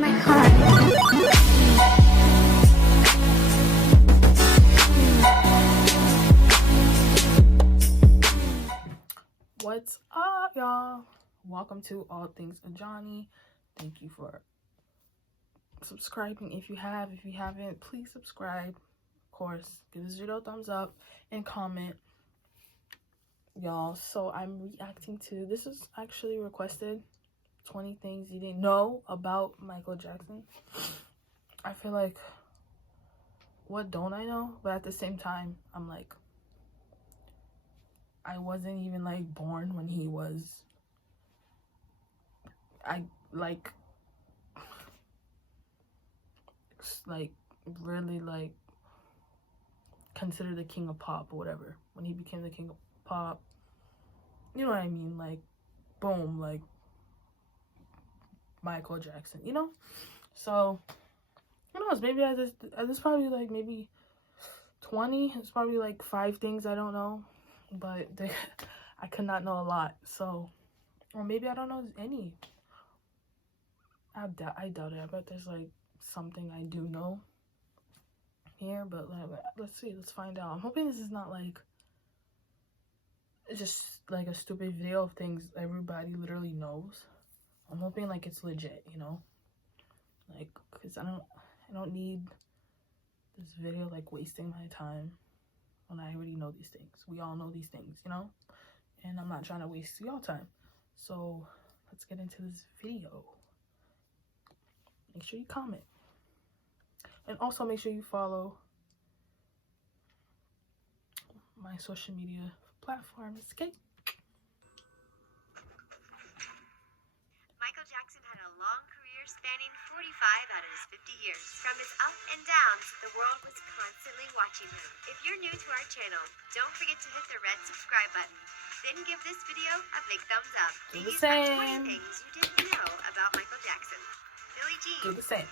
my heart. What's up, y'all? Welcome to All Things Ajani. Thank you for subscribing. If you haven't, please subscribe. Of course, give this video a thumbs up and comment, y'all. So I'm reacting to, this is actually requested, 20 things you didn't know about Michael Jackson. I feel like, what don't I know? But at the same time, I'm like, I wasn't even like born when he was, really like considered the king of pop or whatever. When he became the king of pop, you know what I mean? Like, boom, like Michael Jackson, you know? So, who knows? Maybe there's probably like maybe 20. It's probably like 5 things I don't know, but I could not know a lot. So, or maybe I don't know any. I doubt it. I bet there's like something I do know here, but let's see. Let's find out. I'm hoping this is not like just like a stupid video of things everybody literally knows. I'm hoping like it's legit, you know, like, because I don't need this video like wasting my time when I already know these things. We all know these things, you know, and I'm not trying to waste y'all time. So let's get into this video. Make sure you comment, and also make sure you follow my social media platforms. Okay. Michael Jackson had a long career spanning 45 out of his 50 years. From his up and downs, the world was constantly watching him. If you're new to our channel, don't forget to hit the red subscribe button. Then give this video a big thumbs up. Do the These are 20 same. things you didn't know about Michael Jackson. Billie Jean. Do the same.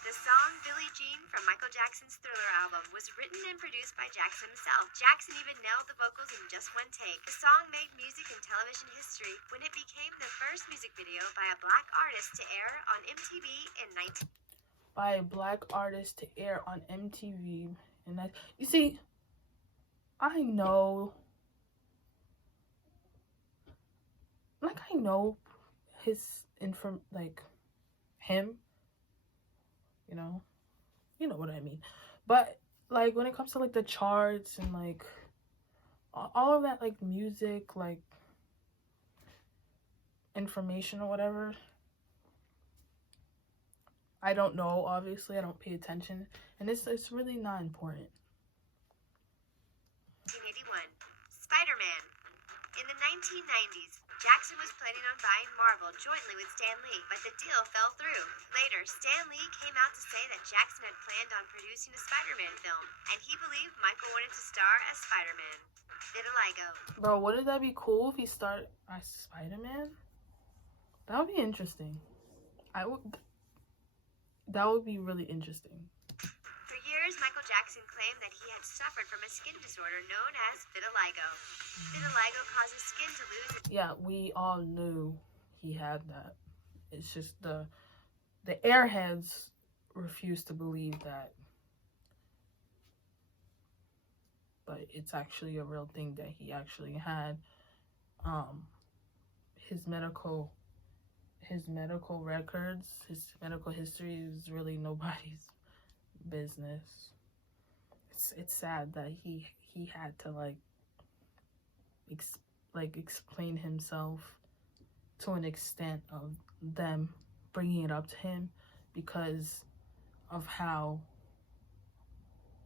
The song Billie Jean from Michael Jackson's Thriller album was written and produced by Jackson himself. Jackson even nailed the vocals in just one take. The song made music and television history when it became the first music video by a black artist to air on MTV in 19... By a black artist to air on MTV. And that, you see, I know his him, you know what I mean. But like when it comes to like the charts and like all of that, like music, like information or whatever, I don't know. Obviously, I don't pay attention, and it's really not important. 1981, Spider-Man. In the 1990s, Jackson was planning on buying Marvel jointly with Stan Lee, but the deal fell through. Later, Stan Lee came out to say that Jackson had planned on producing a Spider-Man film, and he believed Michael wanted to star as Spider-Man. Vitiligo. Bro, wouldn't that be cool if he started as Spider-Man? That would be interesting. That would be really interesting. For years, Michael Jackson claimed that he had suffered from a skin disorder known as vitiligo. Vitiligo causes skin to lose... Yeah, we all knew he had that. It's just the airheads refuse to believe that. But it's actually a real thing that he actually had. His medical records, his medical history is really nobody's business. It's sad that he had to explain himself to an extent of them bringing it up to him because of how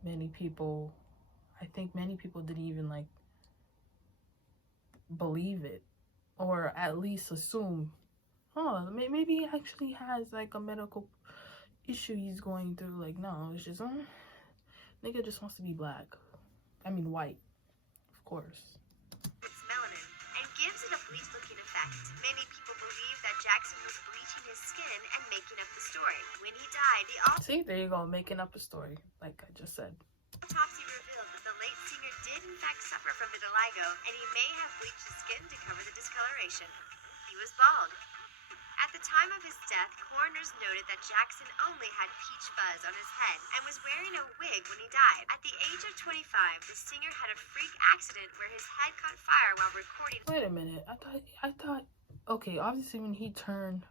many people, I think many people didn't even believe it, or at least assume, oh, maybe he actually has like a medical issue he's going through. Like, no, it's just nigga just wants to be black. I mean white, of course. It's melanin and gives it a bleached looking effect. Many people believe that Jackson was bleaching his skin and making up the story. When he died, See, there you go, making up a story, like I just said. Autopsy revealed that the late singer did in fact suffer from vitiligo, and he may have bleached his skin to cover the discoloration. He was bald. At the time of his death, coroners noted that Jackson only had peach fuzz on his head and was wearing a wig when he died. At the age of 25, the singer had a freak accident where his head caught fire while recording. Wait a minute. I thought, okay, obviously when he turned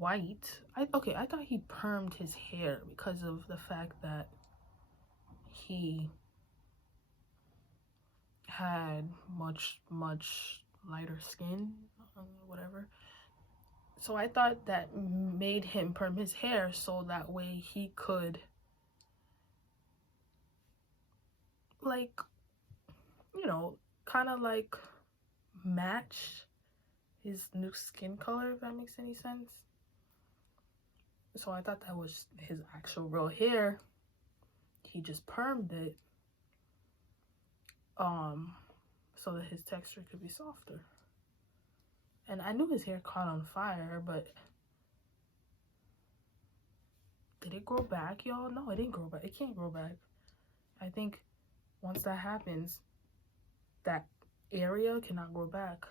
white, I thought he permed his hair because of the fact that he had much lighter skin, whatever. So I thought that made him perm his hair so that way he could, like, you know, kind of like match his new skin color, if that makes any sense. So I thought that was his actual real hair. He just permed it so that his texture could be softer. And I knew his hair caught on fire, but did it grow back, y'all? No, it didn't grow back. It can't grow back. I think once that happens, that area cannot grow back.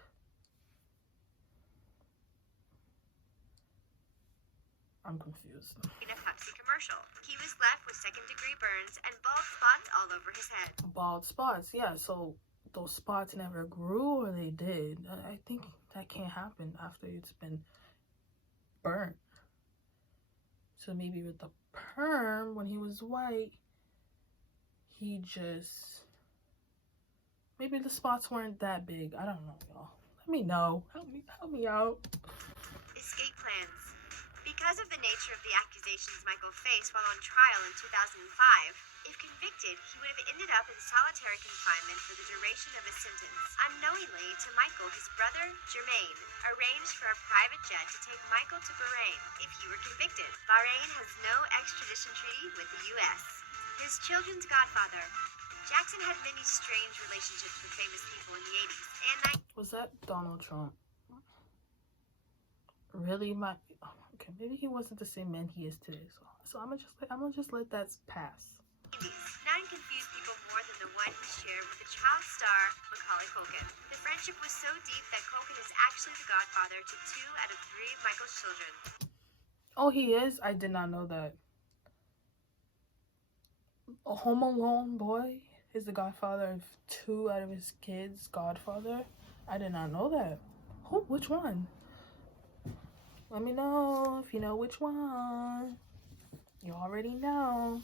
I'm confused. In a Pepsi commercial, he was left with second-degree burns and bald spots all over his head. Bald spots, yeah. So those spots never grew, or they did. I think that can't happen after it's been burnt. So maybe with the perm, when he was white, he just, maybe the spots weren't that big. I don't know, y'all. Let me know. Help me out. Escape plans. Because of the nature of the accusations Micheal faced while on trial in 2005, if convicted, he would have ended up in solitary confinement for the duration of his sentence. Unknowingly to Micheal, his brother, Jermaine, arranged for a private jet to take Micheal to Bahrain if he were convicted. Bahrain has no extradition treaty with the U.S. His children's godfather, Jackson had many strange relationships with famous people in the 80s and 90s. Was that Donald Trump? Really? Okay, maybe he wasn't the same man he is today. So I'm gonna just let that pass. None confused people more than the one he shared with the child star Macaulay Culkin. The friendship was so deep that Culkin is actually the godfather to 2 out of 3 of Michael's children. Oh, he is? I did not know that. A Home Alone boy is the godfather of 2 out of his kids' godfather? I did not know that. Who? Which one? Let me know if you know which one. You already know.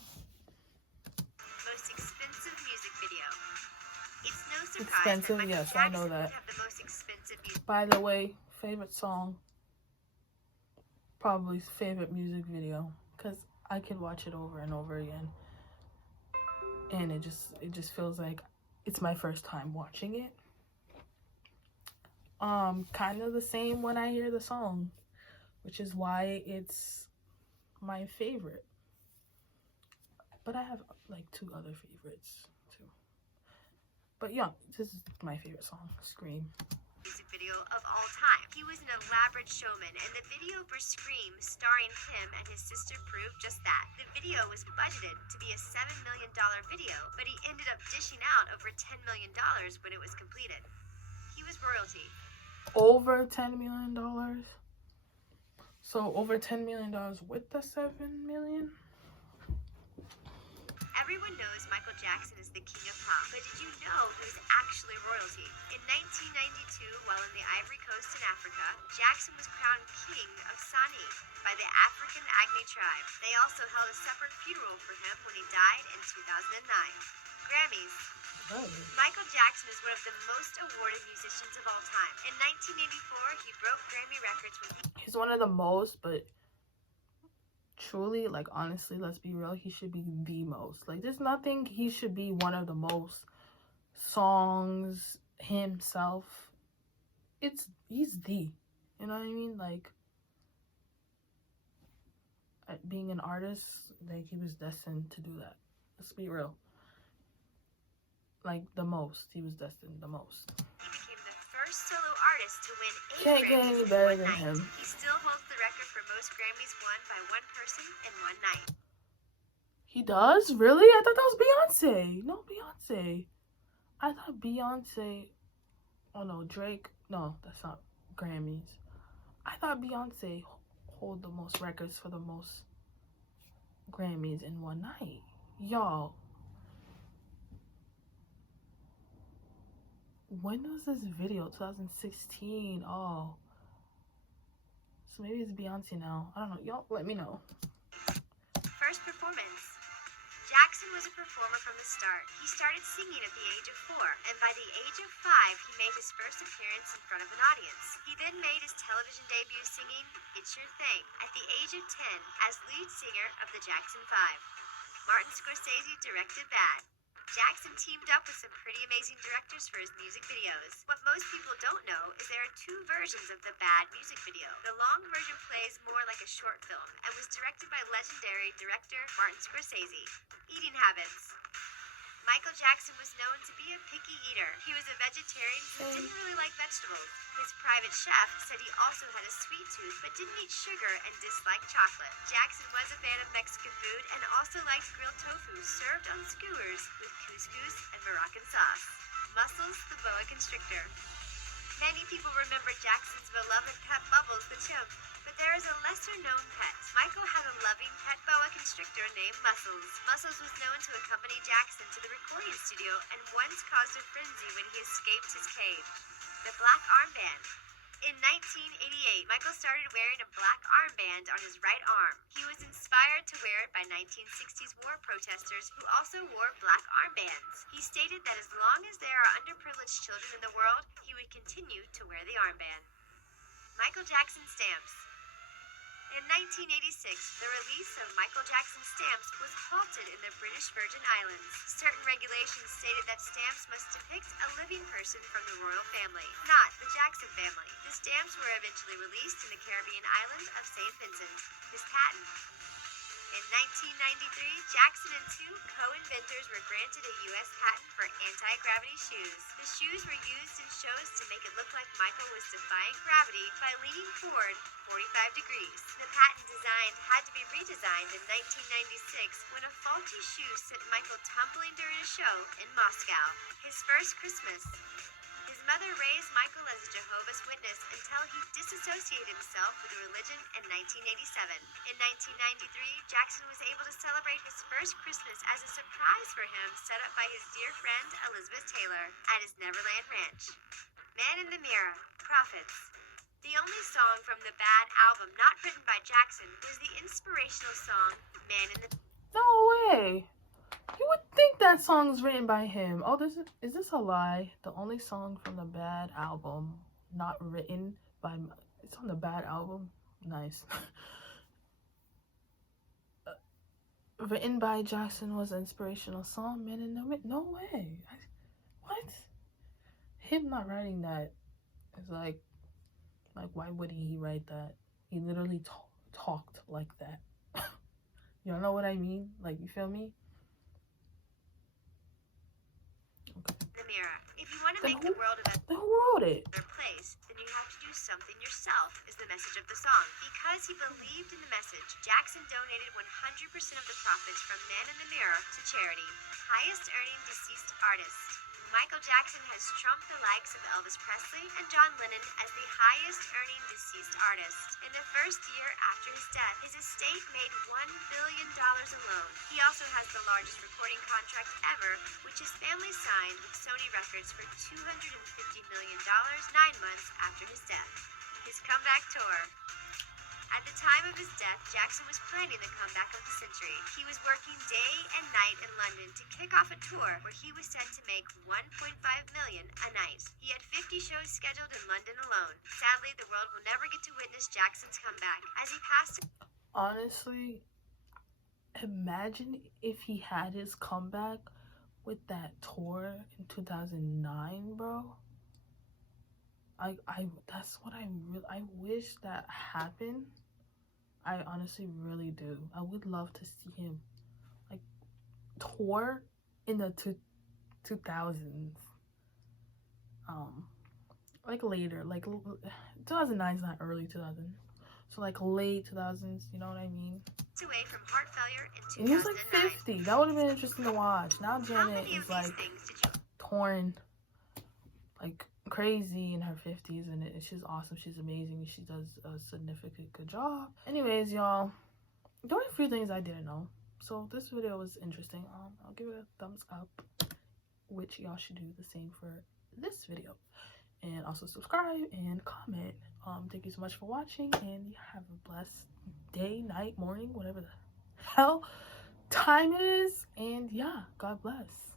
Most expensive music video. It's no surprise Expensive, that Michael yes, Jackson I know that. would have the most expensive music. By the way, favorite song, probably favorite music video, because I could watch it over and over again, and it just feels like it's my first time watching it. Kind of the same when I hear the song, which is why it's my favorite. But I have like 2 other favorites too. But yeah, this is my favorite song, Scream. Music video of all time. He was an elaborate showman, and the video for Scream, starring him and his sister, proved just that. The video was budgeted to be a $7 million video, but he ended up dishing out over $10 million when it was completed. He was royalty. Over $10 million? So over $10 million with the $7 million? Everyone knows Michael Jackson is the king of pop, but did you know he was actually royalty? In 1992, while in the Ivory Coast in Africa, Jackson was crowned king of Sani by the African Agni tribe. They also held a separate funeral for him when he died in 2009. Grammys. Oh. Michael Jackson is one of the most awarded musicians of all time. In 1984, he broke Grammy records when he's one of the most, but truly, like, honestly, let's be real, he should be the most. Like, there's nothing he should be one of the most. Songs, himself, he's the, you know what I mean? Like, being an artist, like, he was destined to do that. Let's be real. Like, the most. He was destined the most. he became the first solo artist to win 8 Can't get Grammys any in better one than night. him. He still holds the record for most Grammys won by one person in one night. He does? Really? I thought that was Beyonce. No, Beyonce. I thought Beyonce. Oh no, Drake. No, that's not Grammys. I thought Beyonce hold the most records for the most Grammys in one night. Y'all, when was this video? 2016. Oh, so maybe it's Beyonce now. I don't know. Y'all let me know. First performance. Jackson was a performer from the start. He started singing at the age of 4, and by the age of 5, he made his first appearance in front of an audience. He then made his television debut singing It's Your Thing at the age of 10 as lead singer of the Jackson 5. Martin Scorsese directed Bad. Jackson teamed up with some pretty amazing directors for his music videos. What most people don't know is there are 2 versions of the Bad music video. The long version plays more like a short film and was directed by legendary director Martin Scorsese. Eating habits. Michael Jackson was known to be a picky eater. He was a vegetarian who didn't really like vegetables. His private chef said he also had a sweet tooth but didn't eat sugar and disliked chocolate. Jackson was a fan of Mexican food and also liked grilled tofu served on skewers with couscous and Moroccan sauce. Muscles the boa constrictor. Many people remember Jackson's beloved pet Bubbles the chimp, but there is a lesser-known pet. Michael had a loving pet boa constrictor named Muscles. Muscles was known to accompany Jackson to the recording studio and once caused a frenzy when he escaped his cage. The black armband. In 1988, Michael started wearing a black armband on his right arm. He was inspired to wear it by 1960s war protesters who also wore black armbands. He stated that as long as there are underprivileged children in the world, he would continue to wear the armband. Michael Jackson stamps. In 1986, the release of Michael Jackson stamps was halted in the British Virgin Islands. Certain regulations stated that stamps must depict a living person from the royal family, not the Jackson family. The stamps were eventually released in the Caribbean island of St. Vincent. His patent. In 1993, Jackson and 2 co-inventors were granted a U.S. patent for anti-gravity shoes. The shoes were used in shows to make it look like Michael was defying gravity by leaning forward 45 degrees. The patent design had to be redesigned in 1996 when a faulty shoe sent Michael tumbling during a show in Moscow. His first Christmas. His mother raised Michael as a Jehovah's Witness until he disassociated himself with the religion in 1987. In 1993, Jackson was able to celebrate his first Christmas as a surprise for him set up by his dear friend Elizabeth Taylor at his Neverland Ranch. Man in the Mirror, Prophets. The only song from the Bad album not written by Jackson was the inspirational song Man in the... No way. You would think that song's written by him. Oh, is this a lie? The only song from the Bad album not written by... It's on the Bad album? Nice. Written by Jackson was an inspirational song, Man in the Mirror. No way. What? Him not writing that is like why would he write that? He literally talked like that. You know what I mean? Like, you feel me? Okay. The mirror. If you want to make the world a better place, then you have to do something yourself, is the message of the song. Because he believed in the message, Jackson donated 100% of the profits from Man in the Mirror to charity. Highest earning deceased artist. Michael Jackson has trumped the likes of Elvis Presley and John Lennon as the highest earning deceased artist. In the first year after his death, his estate made $1 billion alone. He also has the largest recording contract ever, which his family signed with Sony Records for $250 million 9 months after his death. His comeback tour. At the time of his death, Jackson was planning the comeback of the century. He was working day and night in London to kick off a tour where he was set to make $1.5 million a night. He had 50 shows scheduled in London alone. Sadly, the world will never get to witness Jackson's comeback as he passed. Honestly, imagine if he had his comeback with that tour in 2009, bro. That's what I wish that happened. I honestly really do. I would love to see him like tour in the 2000s. Like later, like 2009 is not early 2000s. So like late 2000s, you know what I mean? Away from heart failure in 2009. He was like 50. That would have been interesting to watch. Now Janet is like torn, like crazy in her 50s, and she's awesome. She's amazing. She does a significant good job. Anyways, y'all, there were a few things I didn't know. So this video was interesting. I'll give it a thumbs up, which y'all should do the same for this video. And also subscribe and comment. Thank you so much for watching, and you have a blessed day, night, morning, whatever the hell time it is. And yeah, God bless.